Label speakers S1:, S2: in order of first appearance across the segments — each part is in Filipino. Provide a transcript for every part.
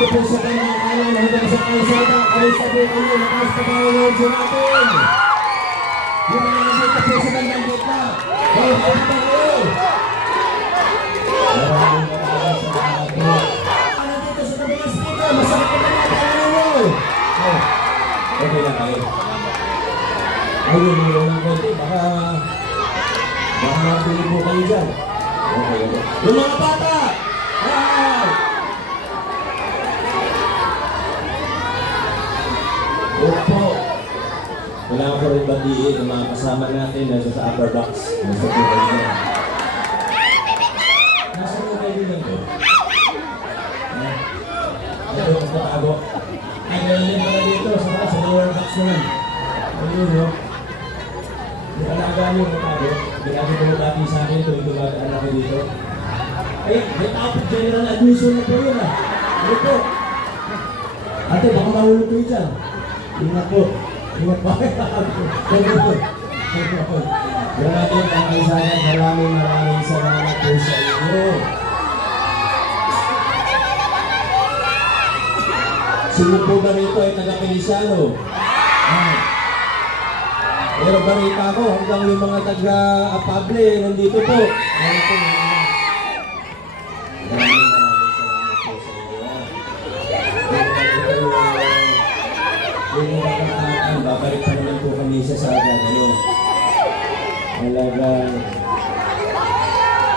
S1: nandito po sa kanyang kanan hanggang sa kalsada, kamusta po kayo? Lakas pa tayo ng natin. Yung mga nandito po sa kanyang gitna? Maraming maraming salamat po. Nandito sa tabi ng speaker, masakit na mga tanong ninyo. Oh, okay na kayo. Ayun, yung mga konti, baka baka matuloy po kayo dyan. Okay, okay. Yung mga bata! Hi! Kailangan ko rin batiin ang mga kasama natin na sa upper box. Nasa tulad niya. Nasaan yung kaibigan ko? Ha? Ito ang katago. Ay, galing pala dito. Sa sa lower box naman. Ayun, no? Yung alaga niyo ang katago. Ginagawa ko dati sa akin tuwing dumadaan ako dito. Ay, may tapos general admission na po yun ah. Ano po? Ate, baka mahulog kayo dyan. Ingat po. Po. Grabe ang kaisanan. Maraming maraming salamat po sa inyo. Sino po ba rito ay taga-Pilisano? Ah. Pero balita ko hanggang yung mga taga-Apable nandito po. Ano po? Talagang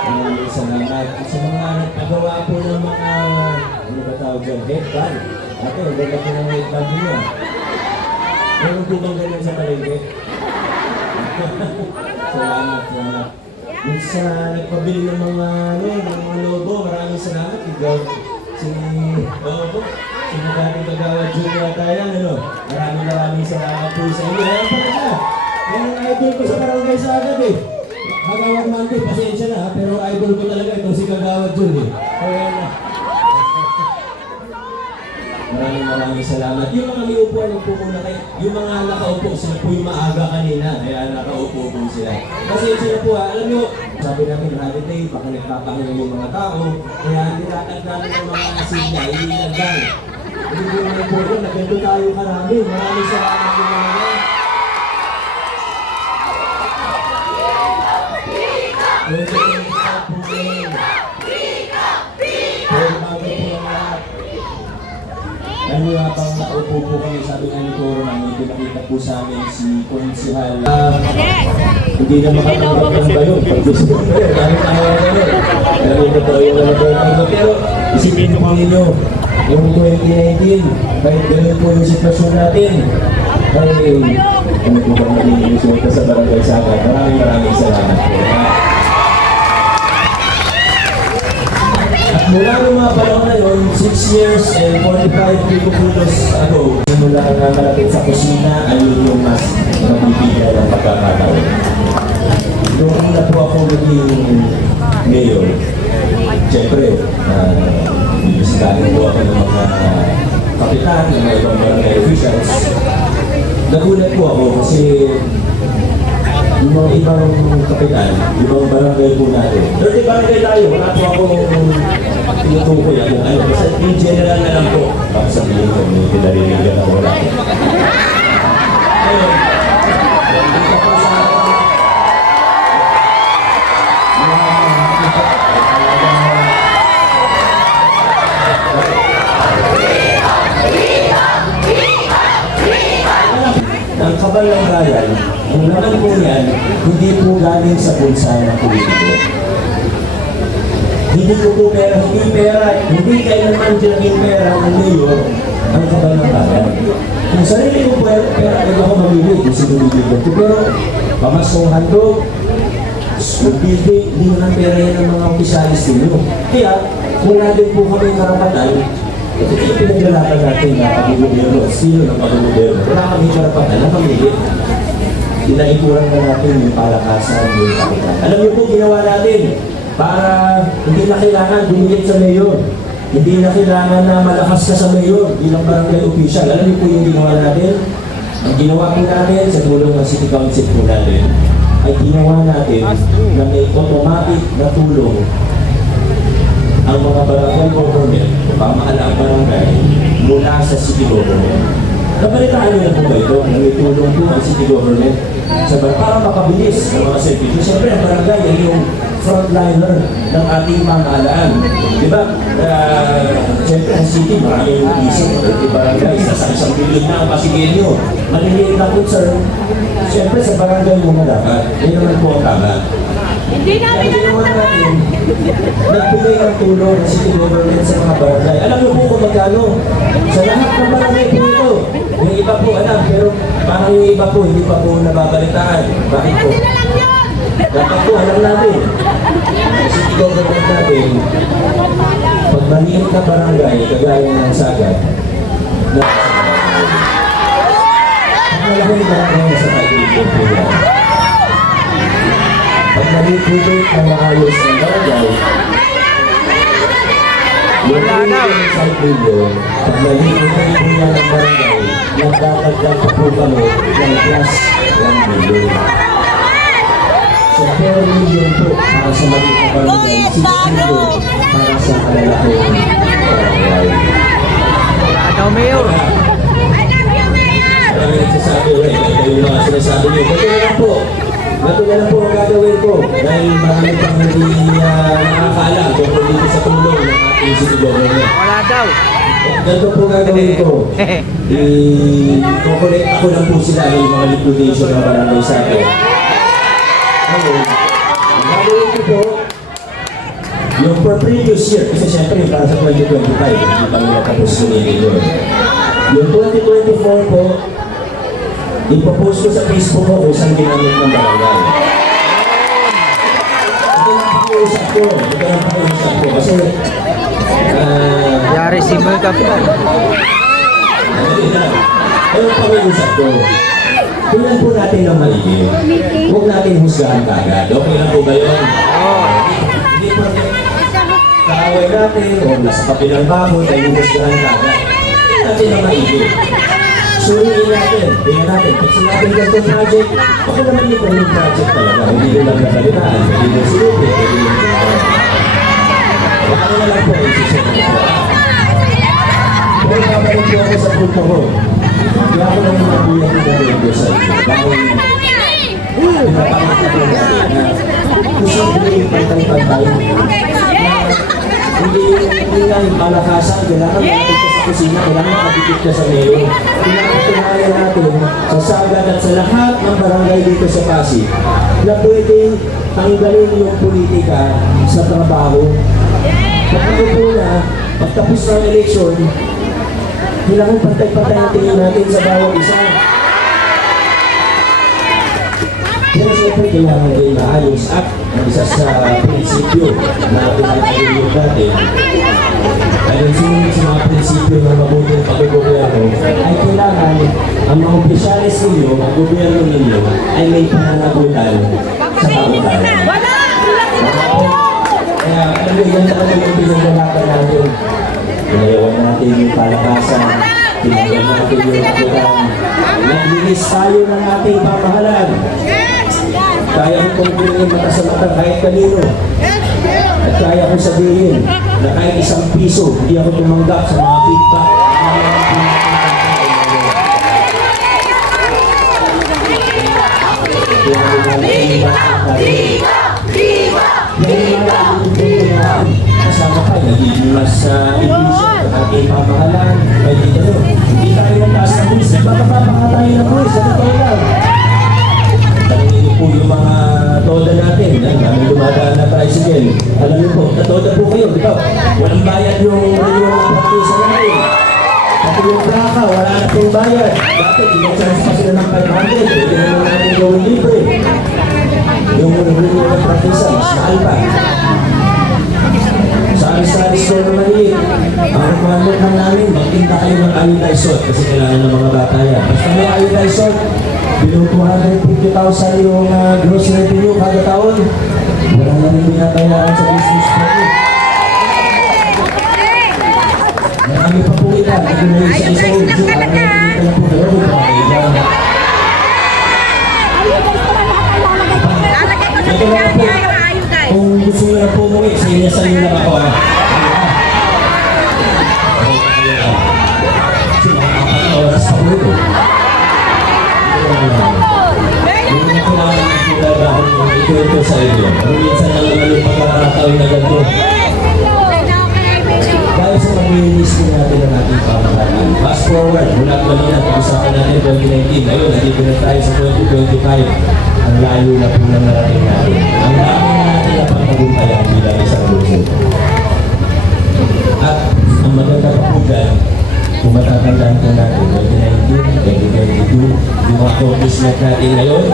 S1: maraming salamat. Sa mga nagpagawa po ng mga, ano ba tawag dyan, headband. Ate, ang ganda po ng headband niyo. Meron po bang ganyan sa palengke? salamat, salamat. Yung sa nagpabili ng mga, ano, ng mga logo, maraming salamat. Ikaw, si, oo po, si Magaling Kagawa Junior tayo, ano, maraming maraming salamat po sa inyo. Ayan pala siya. Ang idol ko sa barangay sa agad eh. Kagawad Monday, pasensya na ha, pero idol ko talaga ito si Kagawad Jun eh. Kaya na. Maraming maraming salamat. Yung mga may upuan, lang po muna kayo. Yung mga nakaupo, sila po yung maaga kanina. Kaya nakaupo po sila. Kasi sila po, ha, alam nyo, sabi namin holiday, baka nagpapahinga yung mga tao. Kaya nilatag namin yung mga asin niya, hindi po naman po yun, tayo karami. Maraming salamat yung mga yan. Thank you. Pero bago po ang lahat, ano nga pang naupo po kami, sabi nga ni Toro namin, pinakita po sa amin si Konsihal. Ah, hindi na makatanggap ng bayo. Pag gusto ko dahil tayo na yun. Yung wala po tayo. Pero isipin po ninyo, yung 2019, kahit ganun po yung sitwasyon natin, ay, ano po ba magiging resulta sa barangay Sagat? Maraming maraming salamat po. Mula nung mga panahon na yun, 6 years and 45 kilometers ago, mula nga malapit sa kusina, ayun yung mas mabibigyan ng pagkakataon. Nung una po ako naging mayor, siyempre, uh, bibisitahin po ako ng mga kapitan, ng mga ibang barangay officials. Nagulat po ako kasi yung ibang kapitan, ibang barangay po natin. 30 barangay tayo, wala po akong tinutukoy ako ano. Basta in general na lang po. Baka sabihin ko, may pinarinigan ako wala. Ayun. Ang kabal ng bayan, ang laman po yan, hindi po galing sa bulsa ng politiko. Hindi ko po pera, hindi pera, hindi kailanman dinaging pera ng mayor ang kabal ng bayan. Kung sarili ko pera, pera ay ako mamili kung sino bibigyan ko. Pero pamasong handog, school building, hindi naman pera yan ng mga opisyalis ninyo. Kaya, wala din po kami karapatan pinaglalaban natin na pag-gobyerno. Sino ng pag-gobyerno? Wala kami karapatan na mamili. Dinaikuran na natin yung palakasan, yung kapitan. Alam niyo po, ginawa natin para hindi na kailangan dumikit sa mayor. Hindi na kailangan na malakas ka sa mayor bilang barangay official. Alam niyo po yung ginawa natin? Ang ginawa po natin sa tulong ng City Council po natin, ay ginawa natin na may automatic na tulong ang mga barangay government, pamahalaan barangay, mula sa city government. Nabalitaan niyo na po ba ito? Na may tulong po ang city government sa bar- para makabilis ang mga service. Siyempre, ang barangay ay yung frontliner ng ating pamahalaan. Di ba? Uh, Siyempre, ang city, maraming isip, di barangay, sa isang bilyon na ang pasigil nyo. Maliliit na concern. Siyempre, sa barangay muna dapat. Yan naman po ang tama.
S2: Hindi namin
S1: natin, nagbigay ng tulong ng city government sa mga barangay. Alam niyo po kung magkano? Sa lahat ng barangay po ito. Yung iba po alam, pero parang yung iba po hindi pa po nababalitaan. Bakit po? Dapat po alam natin. City government natin, pag maliit na barangay, kagaya ng sagad, na malaking barangay sa pag-ibig po yan, pag nalipulot na maayos ang barangay, yung tulong sa bilyon, pag nalipulot po yan ang barangay, nagdadagdag pa po kami ng plus 1 billion. So 4 million po para sa maliit na barangay, 6 million para sa kalalaking barangay.
S3: Wala daw, Mayor.
S2: I love you, Mayor.
S1: Marami nagsasabi, right? Ito yung mga sinasabi niyo. Na lang po. Ganito na lang po ang gagawin ko. Dahil marami pang hindi uh, nakakaalam tungkol dito sa tulong ng ating city government.
S3: Wala daw.
S1: Ganito po gagawin ko. I-collect ako lang po sila yung mga liquidation ng barangay sa akin. Ngayon, ang gagawin ko po, yung per previous year, kasi syempre yung para sa 2025, hindi pa nila tapos sumili yun. Yung 2024 po, ipopost ko sa Facebook ko kung saan ginamit ng barangay. Ito lang pakiusap ko, ito lang pakiusap ko, kasi ah,
S3: Yari si Moy Kapitan.
S1: Dali na. Ayun pa may usap ko. Tingnan po natin ng maigi. Huwag natin husgahan kagad. Okay lang po ba yun?
S3: Oo.
S1: Hindi po kaaway natin o nasa kapilang bako tayo husgahan kagad. Natin ng maigi. Suriin natin. Tingnan natin. Pag sinabing ganito project, baka naman yung project talaga. Hindi ko lang napalitaan. Hindi ko sinubi. Hindi ko lang Baka na po ang susunod ko. Pero babalik po ako sa punto ko. Kaya ako lang mga kuya ko gagawin ko sa inyo. Dahil pinapakita ko sa inyo na posibleng pantay-pantay. Hindi hindi nga yung malakasan, kailangan makikita ka sa kusina, kailangan makikita ka sa mayo. Pinapatunayan natin sa sagad at sa lahat ng barangay dito sa Pasig na pwedeng tanggalin yung politika sa trabaho. Pag ano po na, pagtapos ng eleksyon, kailangan pantay-pantay ang tingin natin sa bawat isa. Pero siyempre kailangan din maayos at ang isa sa prinsipyo na pinakalimutan natin ay sumunod sa mga prinsipyo ng mabuting pagkugobyerno ay kailangan ang mga opisyalis ninyo, ang gobyerno ninyo ay may pananagutan sa kautanan.
S2: Wala. Sila.
S1: Kaya mo, yan talaga yung pinagdalakan natin. Pinayawan natin yung palakasan, pinayawan natin yung kapitan. Naglinis tayo ng ating pamahalaan. Kaya ko kung yung mata sa mata kahit kanino. At kaya ko sabihin na kahit isang piso, hindi ako tumanggap sa mga feedback. Kasama pa, nagiging mas uh, efficient ang ating. Kahit dito, no, hindi tayo ng taas ng buwis. Baka pa baka tayo ng buwis. Sa totoo lang. Po yung mga toda natin. Ang daming dumadaan na tricycle. Alam niyo po, natoda po kayo, di ba? Walang bayad yung renewal ng practice natin. Pati yung plaka, wala na pong bayad. Dati, ina-charge pa sila ng 500. Pwede naman natin gawin libre. Yung renewal ng practice, mas mahal pa. Sa alis-alis ko na maliit, ang requirement lang namin, magtinda kayo ng iodized kasi kailangan ng mga bata yan. Basta may iodized below 250,000 yung uh, gross revenue kada taon. Wala na rin binabayaran sa business permit. Marami pa po ita, hindi mo isa isa yung Zoom, parang nakikita lang po kayo, hindi pa kayo. Ito na po. Kung gusto nyo na po umuwi, sa inyo sa inyo lang ako oras pa po ito. Hindi ko lang nakikita akong ikwento sa inyo. Pero minsan lang naman yung pagkakataon na ganito. Dahil sa pag-release po natin ang ating pamahalaan. Fast forward, mula kanina, pag-usapan natin 2019. Ngayon, nandito na tayo sa 2025. Ang layo na po na narating natin. Ang dami na natin na pagpagumpayan bilang isang lungsod. At ang maganda pa po dyan, kung matatandaan po natin, 2019, 2022, yung accomplishment natin ngayon,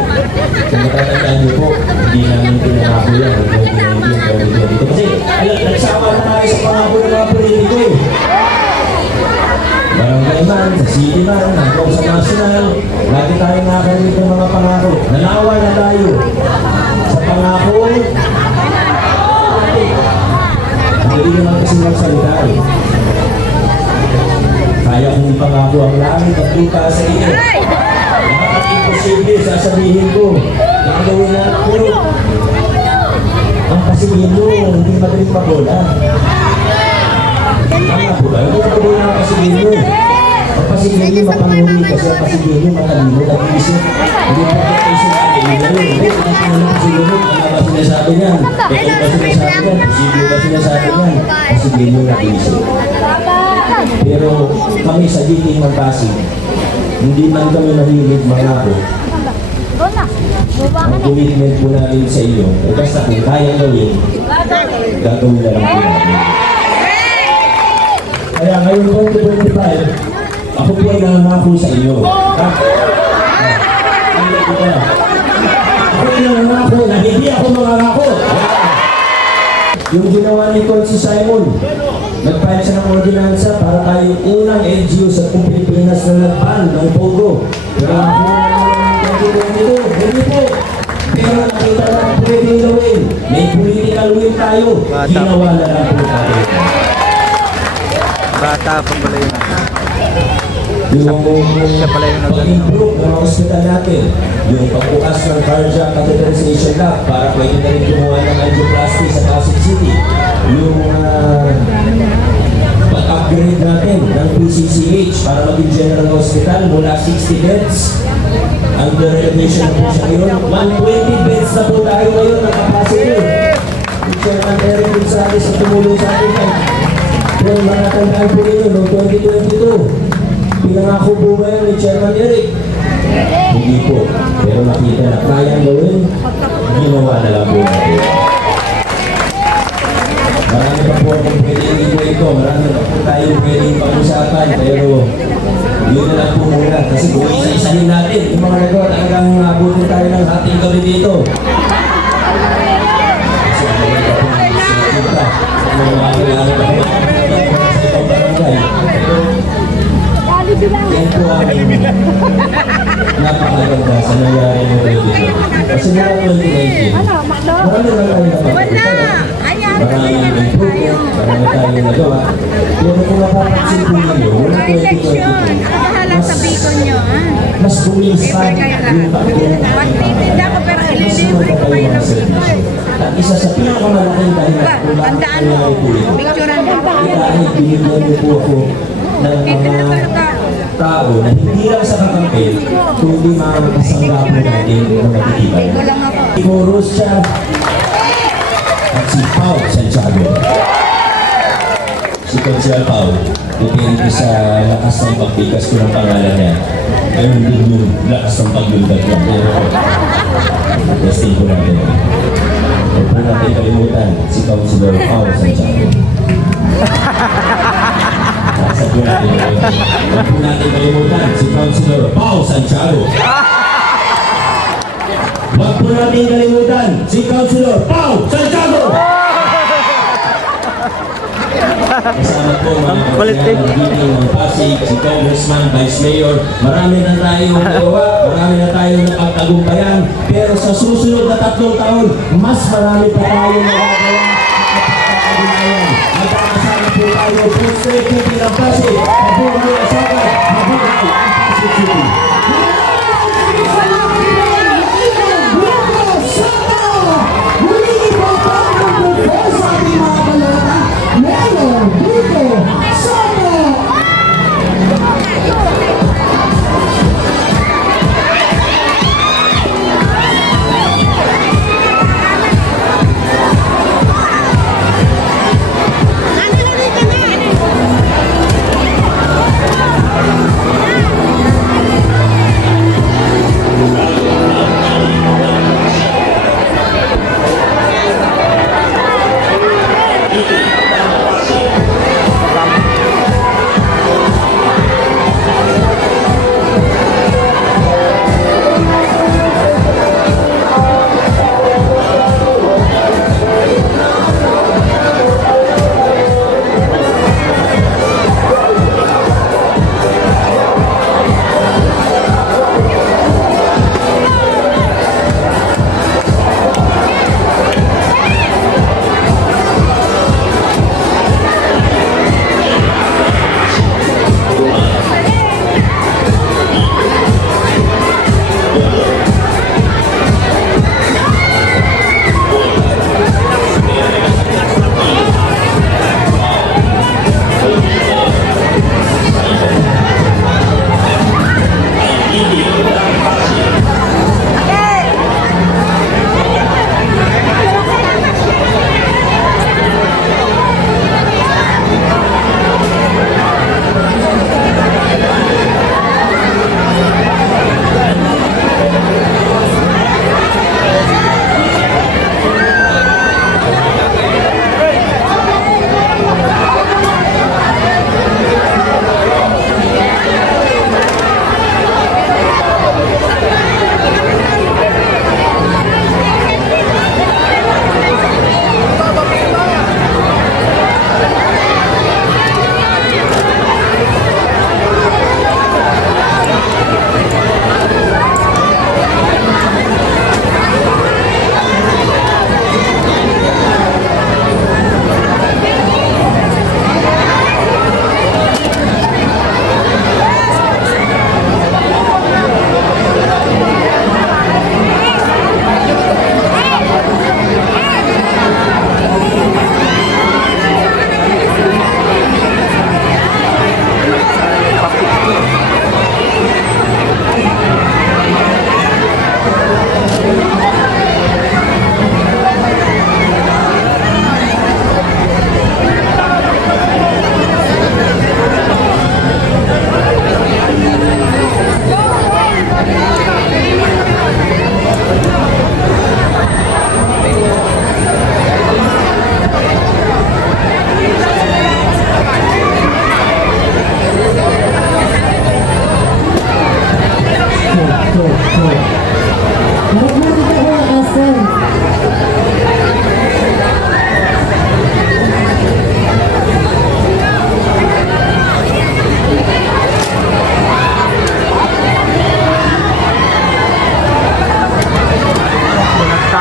S1: kung matatandaan niyo po, hindi namin pinangako yan ng 2019, 2022. Kasi alam, nagsama na tayo sa pangako ng mga politiko eh. Barangay man, sa city man, hanggang sa national, lagi tayo nakakalit ng mga pangako. Nanawa na tayo sa pangako. Hindi naman kasi magsalita eh. Kaya kong ipangako ang langit at lupa sa iyo. Lahat ang imposible, sasabihin ko. Gagawin na ako. Ang pasigin mo, hindi madaling mabola. Tama po ba? Hindi madaling ang pasigin mo. Ang pasigin mo mapanuri kasi ang pasigin mo matalino at isip. Hindi pa sinabi. Hindi na yun. Hindi pa kayo pasigin mo. Ano ba sinasabi niyan? Ito ba sinasabi niyan? Posible ba sinasabi niyan? Pasigin mo na isip. Pero kami sa DT Magpasig, hindi man kami mahilig mangako. Ang commitment po namin sa iyo, eh basta kung kaya gawin, gagawin na lang po namin. Kaya ngayon 2025, ako po ay nangangako sa inyo. Ha? Ako ay nangangako na hindi ako mangangako. Yung ginawa ni Coach si Simon, nagpahit siya ng ordinansa para tayo unang LGU sa kung Pilipinas na nagpan ng Pogo. Ako na dito, hindi po. Pero nakita na ang pwede gawin. May political will tayo. Ginawa na lang po tayo.
S3: Bata pa pala yun.
S1: Yung pag-improve ng hospital natin, yung pagbukas ng cardiac catheterization lab para pwede na rin gumawa ng angioplasty sa Pasig City, yung ah, pag-upgrade natin ng PCCH para maging general hospital mula 60 beds under renovation na po siya ngayon. 120 beds na po tayo ngayon ng capacity. Chairman Eric Gonzalez ang tumulong sa atin. Pero mga tandaan po ninyo, noong 2022, pinangako po ba yan ni Chairman Eric? Hindi po. Pero nakita na kayang gawin, ginawa na lang po natin. Marami pa po akong pwedeng i-play ko. Marami pa po tayong pwedeng pag-usapan. Pero yun na lang po muna. Kasi kung isa-isahin natin, yung mga nagawa talagang abutin tayo ng ating gabi dito. Kasi ang mga po sinakita sa mga kilala pa po sa ibang barangay. Yan po ang napakaganda sa nangyari mo dito. Kasi mula 2019, marami na tayo napapagod. Maraming improvement, marami tayong nagawa. Pero kung napapansin po ninyo, mula 2022, mas, mas bumilis pa yung takbo.
S2: Magtitinda ko pero ililibre ko
S1: mga
S2: ang
S1: servisyo. At isa sa pinakamalaking dahilan kung bakit nangyari po ito,
S2: mo.
S1: dahil binigyan niyo po ako ng mga tao na hindi lang sa kakampi, kundi mga kasangga po natin na matitibay.
S2: Kulang ako.
S1: Si Pao Santiago. Si Consial Pao, depende sa lakas ng pagbigas ko ng pangalan niya. Ganun din yung lakas ng paglundag niya. Pero, testing ko natin. Huwag po natin kalimutan si Councilor Pao Santiago. Huwag po natin kalimutan si Councilor Pao Santiago. Huwag po natin kalimutan si Councilor Pao Santiago! Kasama po mga kapitan ng Pasig, si Congressman, Vice Mayor. Marami na tayong nagawa, marami na tayong napagtagumpayan. Pero sa susunod na tatlong taon, mas marami pa tayong magagawa. Magkakasama po tayo, President City ng Pasig, Mabuhay ang Sagat, Mabuhay ang Pasig City.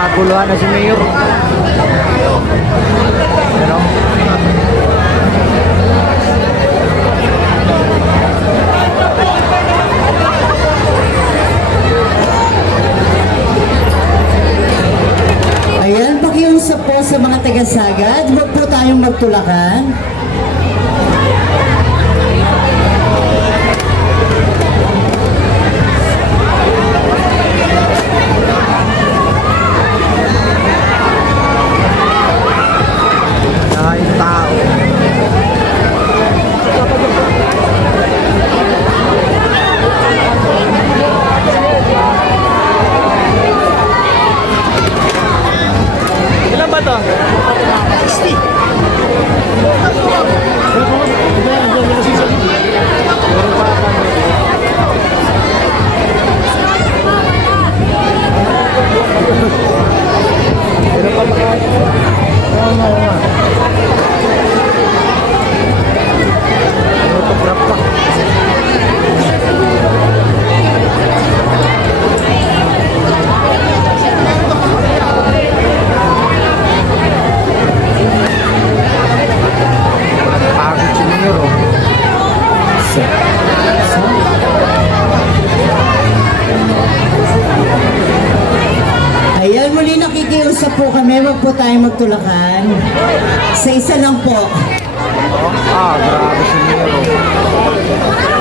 S3: Naguguluhan na si Mayor. Pero,
S4: Ayan, pakiusap po sa mga taga-sagad. Huwag po tayong magtulakan.
S3: 다 Thank you.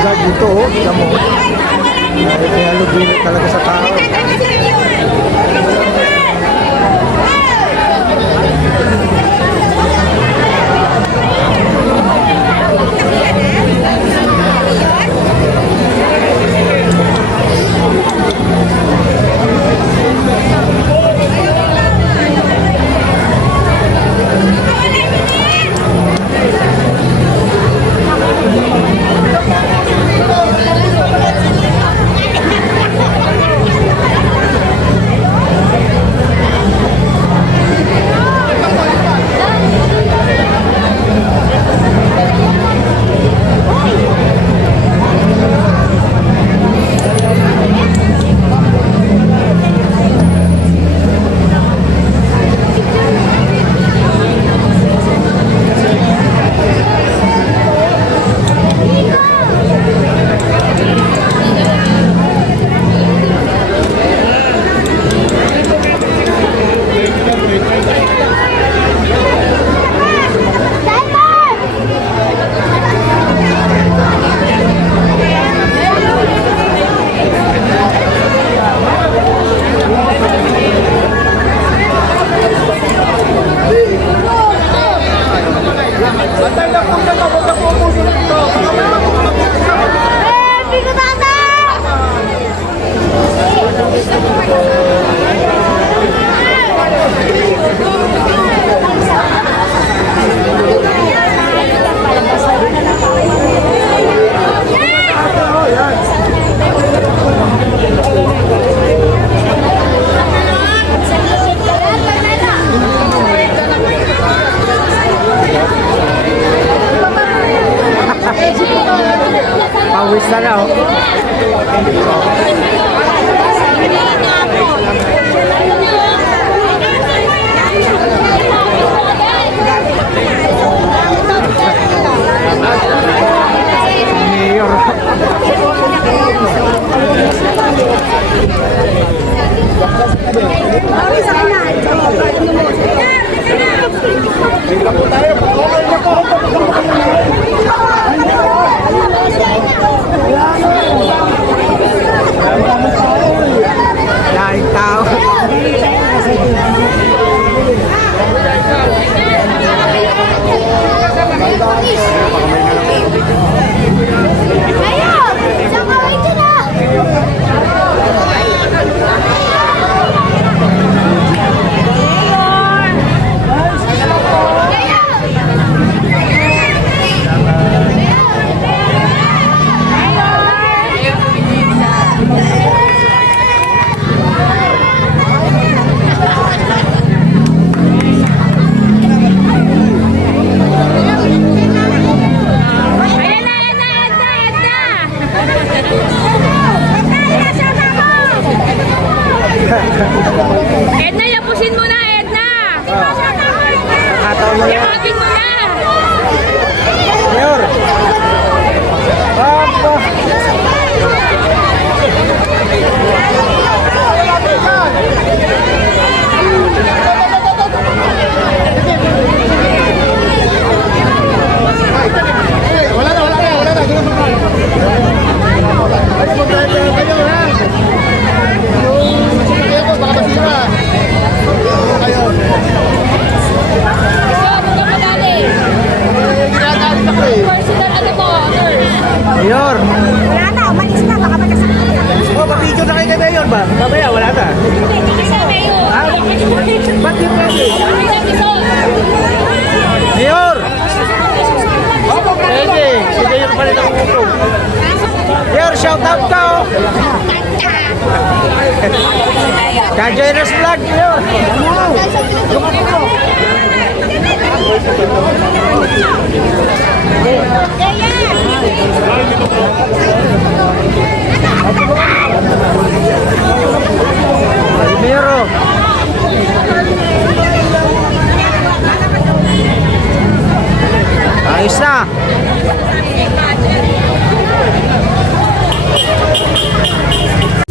S3: Bodyguard dito oh. Mo. Ay, kaya lubili talaga sa tao. shout out ka oh. Kajeros vlog yo. Miro. Ayos na. すいません。